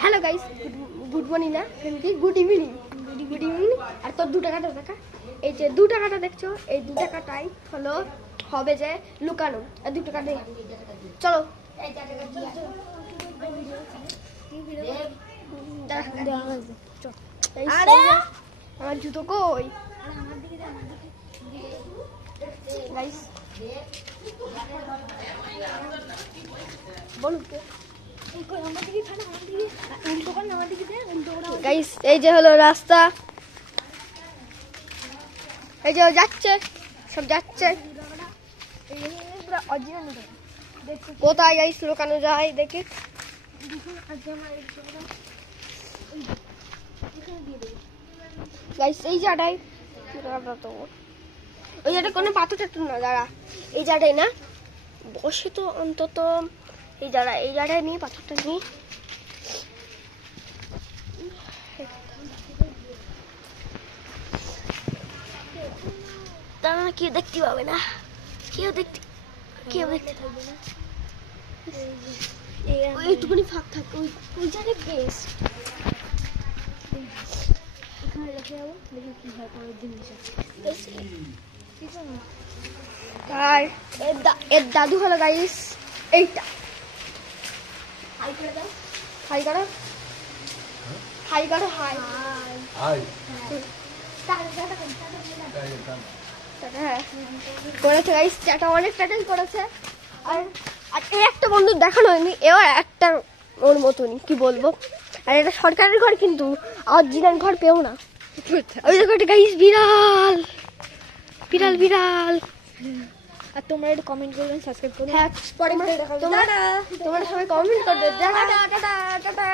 Hello guys, good morning না good evening. Good evening. আর তোর 2 টাকাটা দেখা, এই যে 2 টাকাটা দেখছো, এই 2 টাকাটাই হলো হবে যে লুকানো। আর 2 টাকা দে, চলো। আমার জুতো কই গাইস? বলুন গাইস, এই যে হলো রাস্তা, এই যে যাচ্ছে, সব যাচ্ছে। কোথায় গাইস লুকানো যায় দেখি। গাইস এই জায়গাটাই, ওই জায়গাটা কোনো পাথর টাথর না, দাঁড়া এই জায়গাটাই না বসে তো অন্তত। এই জায়গায় নিয়ে পাথরটা নিয়ে দাঁড়া, কেউ দেখতে পাবে না, কেউ দেখতে থাকবে না। ওইটুকুনি ফাঁক থাকবে, ওই জায়গায় বেশ এখানে রেখে যাবো, দেখি কি হয় পরের দিন। আর এর দাদু হলো গাইস এইটা। হাই করে দাও, হাই করো, হাই করো, হাই হাই। হ্যাঁ করেছে গাইস, চাটা অনেক টাটাই করেছে। আর এই একটা বন্ধু দেখানো হয়নি, এবার একটা ওর মতনই, কি বলবো। আর এটা সরকারের ঘর, কিন্তু অরিজিনাল ঘর পেও না। ওই দেখো এটা গাইস, বিড়াল বিড়াল বিড়াল। আর তোমরা একটু কমেন্ট করবেন, সাবস্ক্রাইব করবেন। হ্যাঁ পরে তোমরা সবাই কমেন্ট করবে। Tata tata tata.